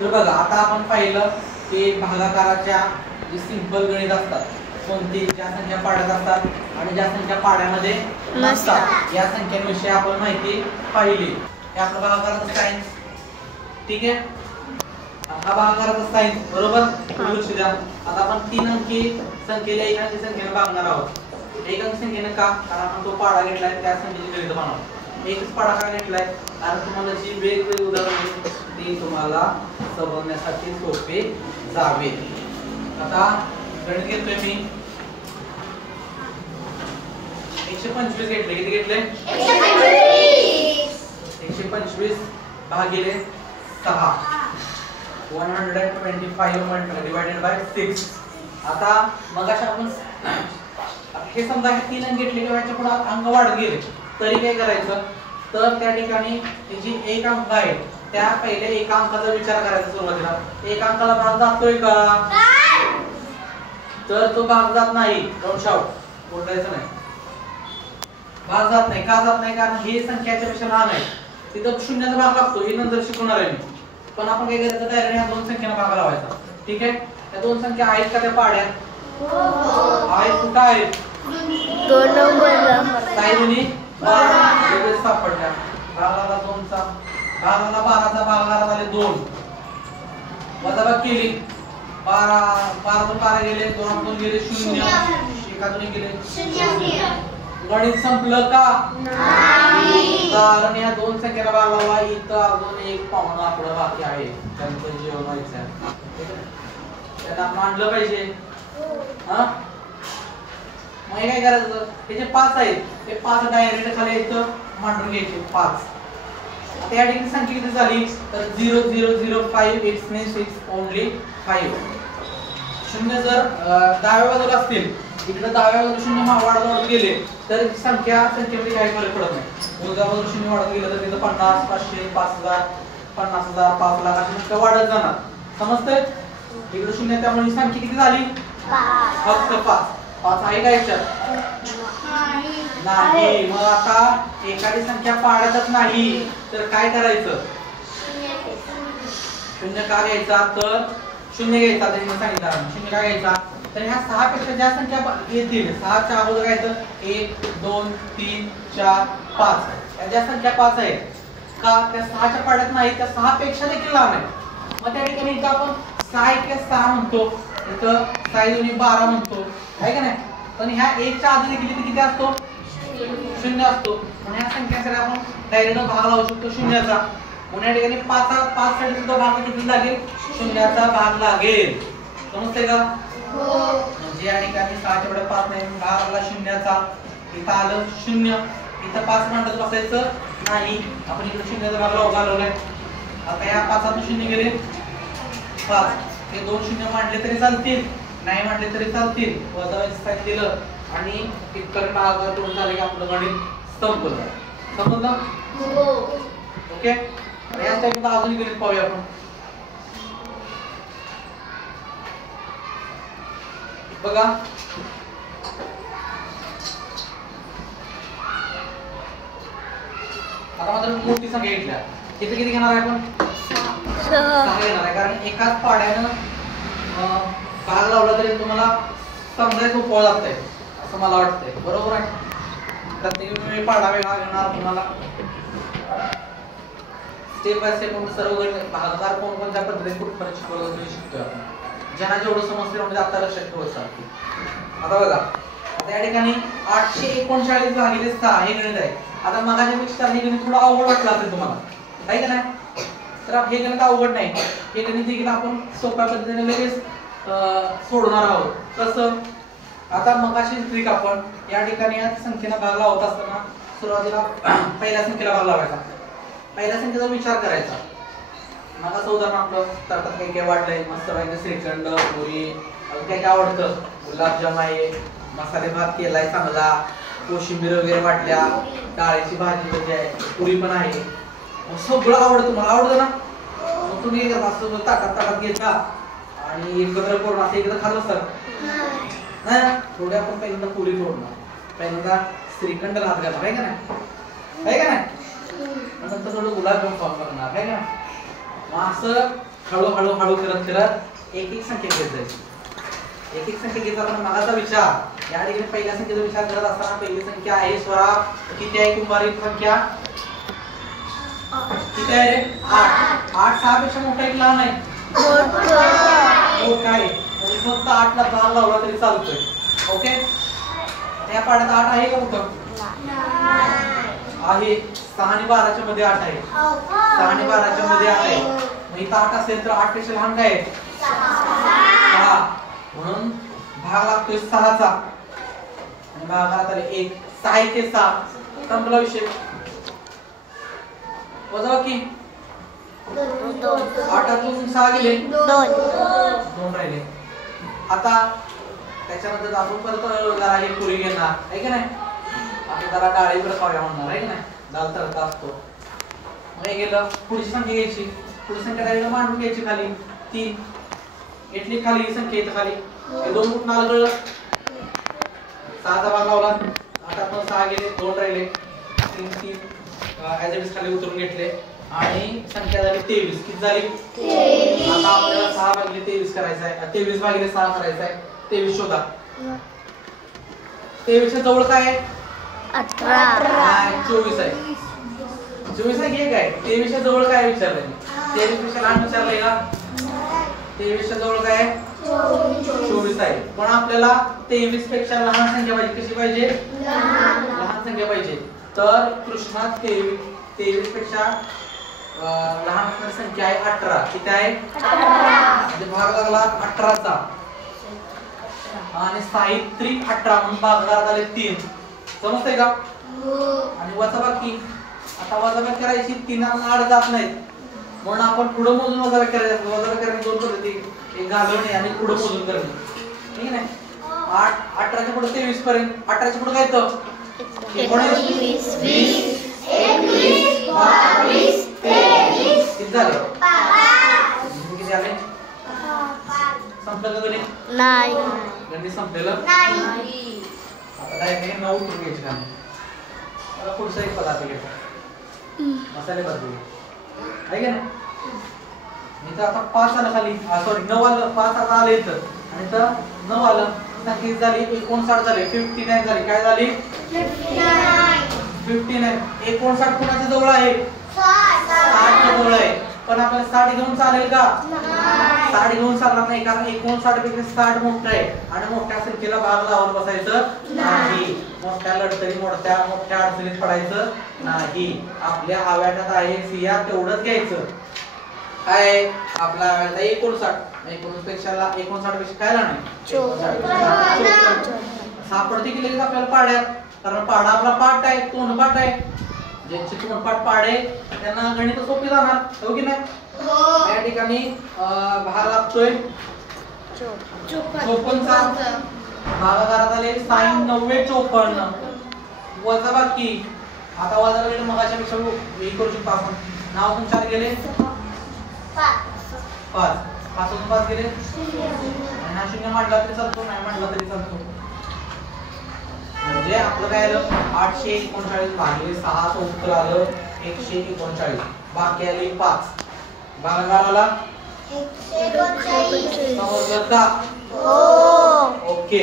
तर बघा आता आपण पाहिलं की भागाकाराच्या जे सिंपल गणित असतात, कोणती ज्या संख्या पाड्यात असतात आणि ज्या संख्या पाड्यामध्ये नसतात, या संख्यांविषयी आपण माहिती पाहिली. हे आपलं भागाकाराचं सायन्स. ठीक आहे, हा भागाकाराचा सायन्स बरोबर. लक्ष द्या. आता आपण 3 अंकी संख्येला 1 अंकी संख्येने भागणार आहोत. 1 अंकी संख्येने का? कारण आपण तो पाडा घेतलाय, त्या संख्येची गणित बनवणार. एकच पाडा का घेतलाय? कारण तुम्हाला जी वेगवेगळी उदाहरणे ती तुम्हाला समजण्यासाठी सोपे जावे. आता गणित घेतोय मी. 125 घेतले. किती घेतले? 125 भागिले 6. 125 डिवाइडेड बाय 6. आता मगाशी आपण हे समजा हे 3 अंक घेतले किंवा याच्या पुढे अंक वाढत गेले तरी काय करायचं? तर त्या ठिकाणी जी 1 अंक आहे त्या पहिले 1 अंकाचा विचार करायचा सुरुवातीला. 1 अंकाला भाग जातोय का? तर तो भाग जात नाही. Don't shout. बोलायचं नाही. भाग जात नाही. का जात नाही? कारण ही संख्याच्या पेक्षा लहान आहे. तिथं शून्याचा भाग लागतो. हे नंतर शिकवणार आहे मी. पण आपण काय करायचं? डायरेक्ट ह्या दोन संख्यांना भाग लावायचा. ठीक आहे. त्या दोन संख्या आहेत का त्या पाड्यात? आहेत. कुठं आहेत? 2 नंबरला. साईदुनी 12 लगेच सापडल्या. भागाला 2चा, भागाला 12चा, भागाला झाले 2. वजाबाकी केली. 12 12 गेले, 2 गेले 0, 1 गेले 0. गणित संपलं का? नाही. कारण या दोन संख्येला भाग लावला. इथं अजून एक पाहुणा आपलं बाकी आहे. त्यांचं जेवण व्हायचं आहे. त्यांना मांडलं पाहिजे. हा, मग काय करायचं? हे जे 5 आहेत ते 5 डायरेक्ट खाली इथं मांडून घ्यायचे. 5. आता या ठिकाणी संख्या किती झाली? तर 0 0 0 5 x means 6 only 5. शून्य जर डाव्या बाजूला असतील, इकडे डाव्या बाजूला शून्य वाढत गेले तर संख्येमध्ये काही फरक पडत नाही. उजव्या बाजूला शून्य वाढत गेलं तर तिथं 50 500 5000 50,000 5 लाख अशी संख्या वाढत जाणार. समजतंय? इकडे शून्य, त्यामुळे ही संख्या किती झाली? 5. फक्त 5. 5 आहे का याच्यात? नाही. मग आता एखादी संख्या पाड्यातच नाही तर काय करायचं? शून्य का घ्यायचा? तर शून्य घ्यायचा. त्यांनी सांगितलं शून्य का घ्यायचा? तर ह्या 6 पेक्षा ज्या संख्या येतील 6 च्या अगोदर काय येतं? 1 2 3 4 5. या ज्या संख्या 5 आहेत का त्या 6 च्या पाड्यात नाही, त्या 6 पेक्षा देखील लहान आहेत. मग त्या ठिकाणी इथं आपण 6 1 6 म्हणतो, इथं 6 2 12 म्हणतो, आहे का नाही? पण ह्या 1 च्या आधी देखील किती असतो? 0 असतो. म्हणून ह्या संख्यांसाठी आपण डायरेक्ट भाग लावू शकतो शून्याचा. म्हणून या ठिकाणी 5 साठी सुद्धा भाग किती लागेल? शून्याचा भाग लागेल. समजतंय का? म्हणजे या ठिकाणी 6 च्या पुढे 5 नाही, भाग आला शून्याचा. इथं आलं 0. इथं 5 मांडत बसायचं नाही. आपण इकडे शून्याचा भाग घालवलाय. आता या 5 शून्य गेले 5. हे 2 शून्य मांडले तरी चालतील, नाही मांडले तरी चालतील. वजाबाकीचं साइन दिलं आणि इतकं भाग करून झाले की आपलं गणित संपलं. समजलं? ओके. या टाइपला अजून गणित पाहूया आपण. बघा, आता मात्र मोठी संख्या घेतल्या. किती किती घेणार आहे आपण? 6 घेणार आहे. कारण एकाच पाड्यानं भाग लावला तरी तुम्हाला समजायचं सोपं जातंय असं मला वाटतंय. बरोबर आहे? प्रत्येक वेळी पाडा वेगळा घेणार तुम्हाला. स्टेप बाय स्टेप आपण सर्व भागाकार कोणकोणत्या पद्धतीने कुठपर्यंत शिकवलं तुम्ही शिकतोय आपण. ज्यांना जेवढं समजते म्हणजे आता लक्षात ठेवत चालते. आता बघा, आता या ठिकाणी 839 भागिले 6 हे गणित आहे. आता मगाच्या पेक्षा हे गणित थोडं अवघड वाटलं असेल तुम्हाला, आहे का नाही? तर हे गणित अवघड नाही. हे गणित देखील आपण सोप्या पद्धतीने लगेच सोडवणार आहोत. कसं? आता मगाची ट्रिक आपण या ठिकाणी या संख्येला भाग लावत असताना सुरुवातीला पहिल्या संख्येला भाग लावायचा. पहिल्या संख्येचा विचार करायचा. मग असं उदाहरण आपलं ताटात काही काही वाढलंय, मस्त पाहिजे श्रीखंड, पुरी, काय काय आवडतं, गुलाबजाम आहे, मसाले भात केलाय चांगला, कोशिंबीर वगैरे वाटल्या, डाळीची भाजी वगैरे आहे, पुरी पण आहे, सगळं आवडतं. तुम्हाला आवडतं ना? मग तुम्ही असं ताटात घेता आणि एकत्र करून असं एकत्र खात असतात ना. थोडे आपण पहिल्यांदा पुरी तोडणार, पहिल्यांदा श्रीखंड हात घालणार, आहे का नाही? आहे का नाही? नंतर थोडं गुलाबजाम फॉर्म करणार, आहे का? मग असं हळूहळू हळू करत एक एक संख्या घेत जाईल. एक एक संख्या घेत जाताना मगाचा विचार या ठिकाणी पहिल्या संख्येचा विचार करत असताना पहिली संख्या आहे स्वरा किती आहे कुंभारिक संख्या किती आहे रे 8. 8 6 पेक्षा मोठा एक लहान आहे मोठा आहे म्हणजे फक्त 8 ला भाग लावला तरी चालतोय. ओके या पाड्यात 8 आहे का कुठं आहे 6 आणि 12 च्या मध्ये 8 आहे 6 आणि 12 च्या मध्ये 8 आहे. मग इथं 8 असेल तर 8 पेक्षा लहान काय आहे 6 म्हणून भाग लागतोय 6 चा आणि भागात आले 1 6 ते 6 संपला विषय. वजा की 8तून 6 गेले 2 राहिले. आता त्याच्यानंतर आपण परत जरा हे पुरी घेणार आहे की नाही आपण जरा डाळीवर खाऊया म्हणणार आहे की नाही दाल तडका असतो. मग हे गेलं पुढची संख्या घ्यायची पुढची संख्या डाळीला मांडून घ्यायची खाली 3 इथली खाली ही संख्या इथं खाली हे 2 कुठून आलं कळलं 6 चा भाग लावला 8तून 6 गेले 2 राहिले 3 ऍज इट इज खाली उतरून घेतले आणि संख्या झाली 23. किती झाली 23. आता आपल्याला 6 भागिले 23 करायचं आहे 23 भागिले 6 करायचं आहे 23 शोधा. 23 च्या जवळ काय आहे 18 24 आहे 24 आहे घे काय 23 च्या जवळ काय विचारलंय 23 पेक्षा लहान विचारलंय का 23 च्या जवळ काय आहे 24 आहे. पण आपल्याला 23 पेक्षा लहान संख्या पाहिजे कशी पाहिजे लहान संख्या पाहिजे. तर कृष्णात 23 पेक्षा लहान असणारी संख्या आहे 18. किती आहे 18 म्हणजे भाग लागला 18 चा आणि साहित्री 18 म्हणून भागात आले 3. समजतंय का आणि वजाबाकी आता वजाबाकी करायची 3 आड जात नाहीत म्हणून आपण पुढे मोजून वजाबाकी करायचं. वजाबाकी करणे 2 पद्धती एक घालवणे आणि पुढे मोजून करणे ठीक आहे. 18 च्या पुढे 23 पर्यंत 18 च्या पुढे काय येतं 19 20 21 22 23 किती झाले किती झाले संपलं का गणित नाही गणित संपलेलं नाही. आता डायरेक्ट 9 उतरून घ्यायचे का आता पुढचा एक पदार्थ घ्यायचा मसाले भात आहे का नाही. इथं आता 5 आलं खाली सॉरी 9 आलं 5 आता आलं इथं आणि इथं 9 आलं संख्या झाली 59 झाली 59 झाली काय झाली 59. 59 कोणाच्या जवळ आहे 60 च्या जवळ आहे पण आपल्याला 60 घेऊन चालेल का 60 घेऊन चालणार नाही कारण 59 पैकी 60 मोठा आहे आणि मोठ्या संख्येला भाग लावून बसायचं नाही. मोठ्या लढतरी मोठ्या अडचणीत पडायचं नाही. आपल्या आव्याटात आहे सिया तेवढंच घ्यायचं काय आपला आव्याटा 59 पेक्षा 59 पेक्षा काय राहणार सापडते की लगेच आपल्याला पाड्यात कारण पाडा आपला पाठ आहे तोंडपाठ आहे ज्यांचे तोंडपाठ पाडे त्यांना गणित सोपी जाणार हो की नाही. या ठिकाणी भाग लागतोय 54 चा भागाकारात आले sin 90 54 वजाबाकी आता वजाबाकी मगाच्या पेक्षा हे करू शकतो आपण नाव पण 4 गेले 5 5 गेले आणि हा शून्य मांडला तरी चालतो नाही मांडला तरी चालतो. म्हणजे आपलं काय आलं 839 भागिले 6 चं उत्तर आलं 139 बाकी आले 5 भागाकाराला 139 समजलं का हो ओके.